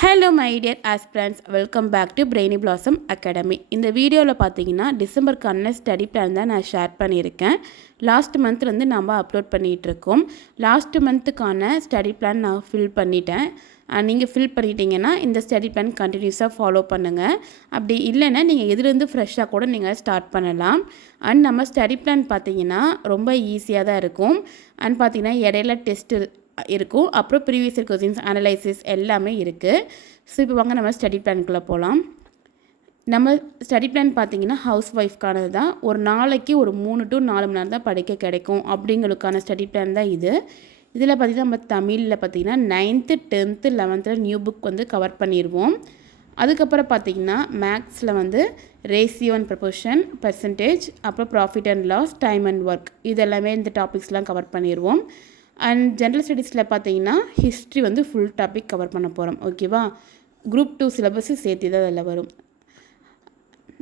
Hello my dear aspirants, welcome back to Brainy Blossom Academy. இந்த வீடியோவில் பார்த்தீங்கன்னா டிசம்பருக்கான study plan தான் நான் ஷேர் பண்ணியிருக்கேன். லாஸ்ட் மந்த்லேருந்து நம்ம அப்லோட் பண்ணிகிட்ருக்கோம். லாஸ்ட் மந்த்துக்கான ஸ்டடி பிளான் நான் ஃபில் பண்ணிட்டேன். நீங்கள் ஃபில் பண்ணிட்டீங்கன்னா இந்த ஸ்டடி பிளான் கண்டினியூஸாக ஃபாலோ பண்ணுங்கள். அப்படி இல்லைன்னா நீங்கள் எதுலேருந்து ஃப்ரெஷ்ஷாக கூட நீங்கள் ஸ்டார்ட் பண்ணலாம். அண்ட் நம்ம ஸ்டடி பிளான் பார்த்தீங்கன்னா ரொம்ப ஈஸியாக தான் இருக்கும். அண்ட் பார்த்தீங்கன்னா இடையில டெஸ்ட்டு இருக்கும், அப்புறம் ப்ரீவியஸ் இயர் கொஸ்டின்ஸ் அனலைசிஸ் எல்லாமே இருக்குது. ஸோ இப்போ வாங்க நம்ம ஸ்டடி பிளானுக்குள்ளே போகலாம். நம்ம ஸ்டடி பிளான் பார்த்திங்கன்னா ஹவுஸ் ஒய்ஃப்கானது தான். ஒரு நாளைக்கு ஒரு 3 to 4 மணி நேரம் தான் படிக்க கிடைக்கும் அப்படிங்களுக்கான ஸ்டடி பிளான் தான் இது. இதில் பார்த்திங்கன்னா நம்ம தமிழில் பார்த்திங்கன்னா 9th 10th 11th new book வந்து கவர் பண்ணிடுவோம். அதுக்கப்புறம் பார்த்திங்கன்னா மேக்ஸில் வந்து ரேஷியோ அண்ட் ப்ரொபோர்ஷன், பர்சன்டேஜ், அப்புறம் profit and loss, time and work, இதெல்லாமே இந்த டாபிக்ஸ்லாம் கவர் பண்ணிடுவோம். அண்ட் ஜென்ரல் ஸ்டடீஸில் பார்த்தீங்கன்னா ஹிஸ்ட்ரி வந்து ஃபுல் டாபிக் கவர் பண்ண போகிறோம். ஓகேவா, குரூப் 2 சிலபஸ் சேர்த்து தான் அதில் வரும்.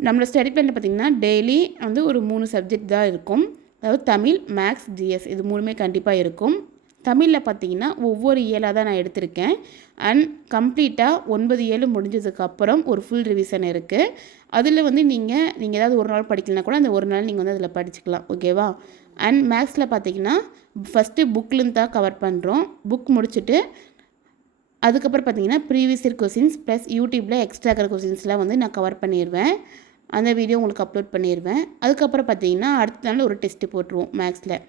நம்மளோட ஸ்டடி பிளானில் பார்த்திங்கன்னா டெய்லி வந்து ஒரு 3 சப்ஜெக்ட் தான் இருக்கும். அதாவது தமிழ், மேக்ஸ், ஜிஎஸ், இது 3மே கண்டிப்பாக இருக்கும். தமிழில் பார்த்திங்கன்னா ஒவ்வொரு இயலாக தான் நான் எடுத்திருக்கேன். அண்ட் கம்ப்ளீட்டாக 9 7 முடிஞ்சதுக்கப்புறம் ஒரு ஃபுல் ரிவிஷன் இருக்குது. அதில் வந்து நீங்கள் ஏதாவது ஒரு நாள் படிக்கலனா கூட அந்த ஒரு நாள் நீங்கள் வந்து அதில் படிச்சுக்கலாம். ஓகேவா. அண்ட் மேக்ஸில் பார்த்திங்கன்னா ஃபஸ்ட்டு புக்லேருந்து தான் கவர் பண்ணுறோம். புக் முடிச்சுட்டு அதுக்கப்புறம் பார்த்திங்கன்னா ப்ரீவியஸ் இயர் கொஸ்டின்ஸ் ப்ளஸ் யூடியூப்பில் எக்ஸ்ட்ரா இருக்கிற கொஸ்டின்ஸ்லாம் வந்து நான் கவர் பண்ணிடுவேன். அந்த வீடியோ உங்களுக்கு அப்லோட் பண்ணிடுவேன். அதுக்கப்புறம் பார்த்திங்கன்னா அடுத்த நாள் ஒரு டெஸ்ட்டு போட்டுருவோம் மேக்ஸில்.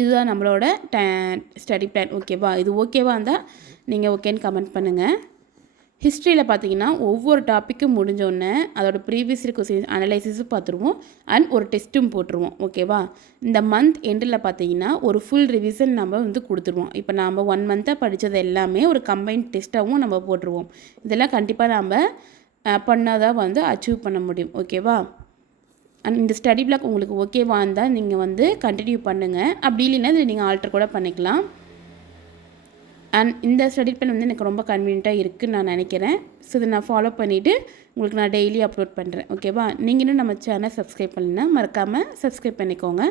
இதுதான் நம்மளோட ஸ்டடி பிளான். ஓகேவா, இது ஓகேவா இருந்தால் நீங்கள் ஓகேன்னு கமெண்ட் பண்ணுங்கள். ஹிஸ்ட்ரியில் பார்த்தீங்கன்னா ஒவ்வொரு டாப்பிக்கும் முடிஞ்சோடனே அதோட ப்ரீவியஸ் இயர் கொஸ்டின் அனலைசிஸும் பார்த்துருவோம். அண்ட் ஒரு டெஸ்ட்டும் போட்டுருவோம். ஓகேவா, இந்த மந்த் எண்டில் பார்த்தீங்கன்னா ஒரு ஃபுல் ரிவிஷன் நம்ம வந்து கொடுத்துருவோம். இப்போ நம்ம 1 மந்த்தாக படித்தது எல்லாமே ஒரு கம்பைன்ட் டெஸ்ட்டாகவும் நம்ம போட்டுருவோம். இதெல்லாம் கண்டிப்பாக நம்ம பண்ணால் தான் வந்து அச்சீவ் பண்ண முடியும். ஓகேவா. அண்ட் இந்த ஸ்டடி பிளாக் உங்களுக்கு ஓகேவா இருந்தால் நீங்கள் வந்து கண்டினியூ பண்ணுங்கள். அப்படி இல்லைன்னா இதை நீங்கள் ஆல்டர் கூட பண்ணிக்கலாம். அண்ட் இந்த ஸ்டடி பிளான் வந்து எனக்கு ரொம்ப கன்வீனியண்ட்டாக இருக்குதுன்னு நான் நினைக்கிறேன். ஸோ இதை நான் ஃபாலோ பண்ணிவிட்டு உங்களுக்கு நான் டெய்லி அப்லோட் பண்ணுறேன். ஓகேவா. நீங்கள் இன்னும் நம்ம சேனல் சப்ஸ்கிரைப் பண்ணலைன்னா மறக்காமல் சப்ஸ்கிரைப் பண்ணிக்கோங்க.